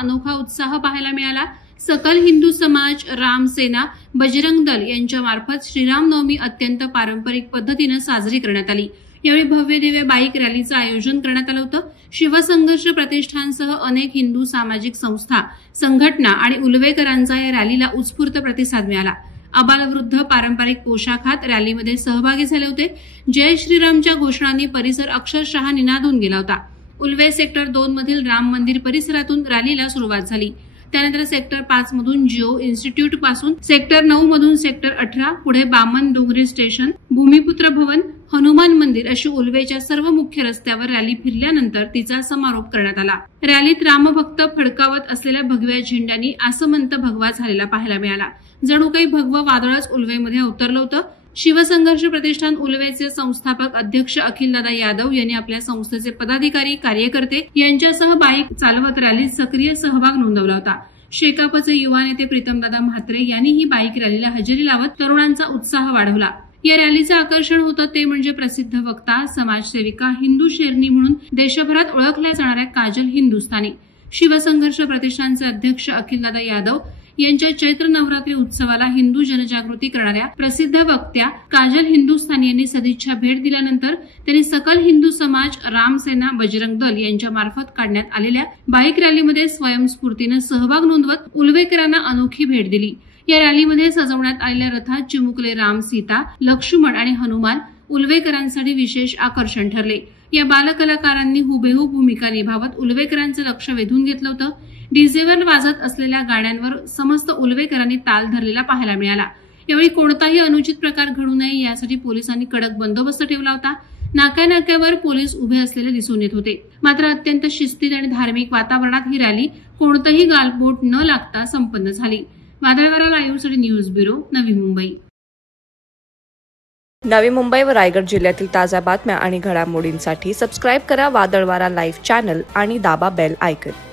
अनोखा उत्साह पाहायला मिळाला। सकल हिंदू समाज, राम सेना, बजरंग दल यांच्या मार्फत श्रीरामनवमी अत्यंत पारंपरिक पद्धतीने साजरी करण्यात आली। यावेळी भव्य दिव्य बाईक रॅलीचं आयोजन करण्यात आलं होतं। शिवसंघर्ष प्रतिष्ठानसह अनेक हिंदू सामाजिक संस्था, संघटना आणि उलवेकरांचा या रॅलीला उत्स्फूर्त प्रतिसाद मिळाला। आबालवृद्ध पारंपरिक पोशाखात रॅलीमध्ये सहभागी झाले होते। जय श्रीरामच्या घोषणांनी परिसर अक्षरशः निनादून गेला होता। उल्वे सेक्टर 2 मधील राम मंदिर परिसरातून रॅलीला सुरुवात झाली। त्यानंतर सेक्टर 5 मधून जिओ इन्स्टिट्यूट पासून सेक्टर 9 मधून सेक्टर 18 पुढे बामन डोंगरी स्टेशन, भूमिपुत्र भवन, हनुमान मंदिर अशी उल्वेच्या सर्व मुख्य रस्त्यावर रॅली फिरल्यानंतर तिचा समारोप करण्यात आला। रॅलीत रामभक्त फडकावत असलेल्या भगव्या झेंड्यांनी आसमंत भगवा झालेला पाहायला मिळाला। जणू काही भगवं वादळच उल्वेमध्ये अवतरलं होतं। शिवसंघर्ष प्रतिष्ठान उल्वेचे संस्थापक अध्यक्ष अखिलदादा यादव यांनी आपल्या संस्थेचे पदाधिकारी, कार्यकर्ते यांच्यासह बाईक चालवत रॅलीत सक्रिय सहभाग नोंदवला होता। शेकापचे युवा नेते प्रीतमदादा म्हात्रे यांनी ही बाईक रॅलीला हजेरी लावत तरुणांचा उत्साह वाढवला। या रॅलीचं आकर्षण होतं ते म्हणजे प्रसिद्ध वक्ता, समाजसेविका, हिंदू शेरनी म्हणून देशभरात ओळखल्या जाणाऱ्या काजल हिंदुस्थानी। शिवसंघर्ष प्रतिष्ठानचे अध्यक्ष अखिलदादा यादव यांच्या चैत्र नवरात्री उत्सवाला हिंदू जनजागृती करणाऱ्या प्रसिद्ध वक्त्या काजल हिंदुस्थानी यांनी सदिच्छा भेट दिल्यानंतर त्यांनी सकल हिंदू समाज, राम सेना, बजरंग दल यांच्या मार्फत काढण्यात आलेल्या बाईक रॅलीमध्ये स्वयंस्फूर्तीने सहभाग नोंदवत उल्वेकरांना अनोखी भेट दिली। या रॅलीमध्ये सजवण्यात आलेल्या रथात चिमुकले राम, सीता, लक्ष्मण आणि हनुमान उल्वेकरांसाठी विशेष आकर्षण ठरले। या बालकलाकारांनी हुबेहूब भूमिका निभावत उल्वेकरांचं लक्ष वेधून घेतलं होतं। डीजेवर वाजत असलेल्या गाण्यांवर समस्त उल्वेकरांनी ताल धरलेला पाहायला मिळाला। यावेळी कोणताही अनुचित प्रकार घडू नये यासाठी पोलिसांनी कडक बंदोबस्त ठेवला होता। नाक्यानाक्यावर पोलीस उभे असलेले दिसून येत होते। मात्र अत्यंत शिस्तीत आणि धार्मिक वातावरणात ही रॅली कोणतंही गालबोट न लागता संपन्न झाली। वादळवारा लाईव्हसाठी न्यूज ब्युरो, नवी मुंबई। नवी मुंबई व रायगड जिल्ह्यातील ताज्या बातम्या आणि घडामोडींसाठी सबस्क्राईब करा वादळवारा लाईव्ह चॅनल आणि दाबा बेल आयकॉन।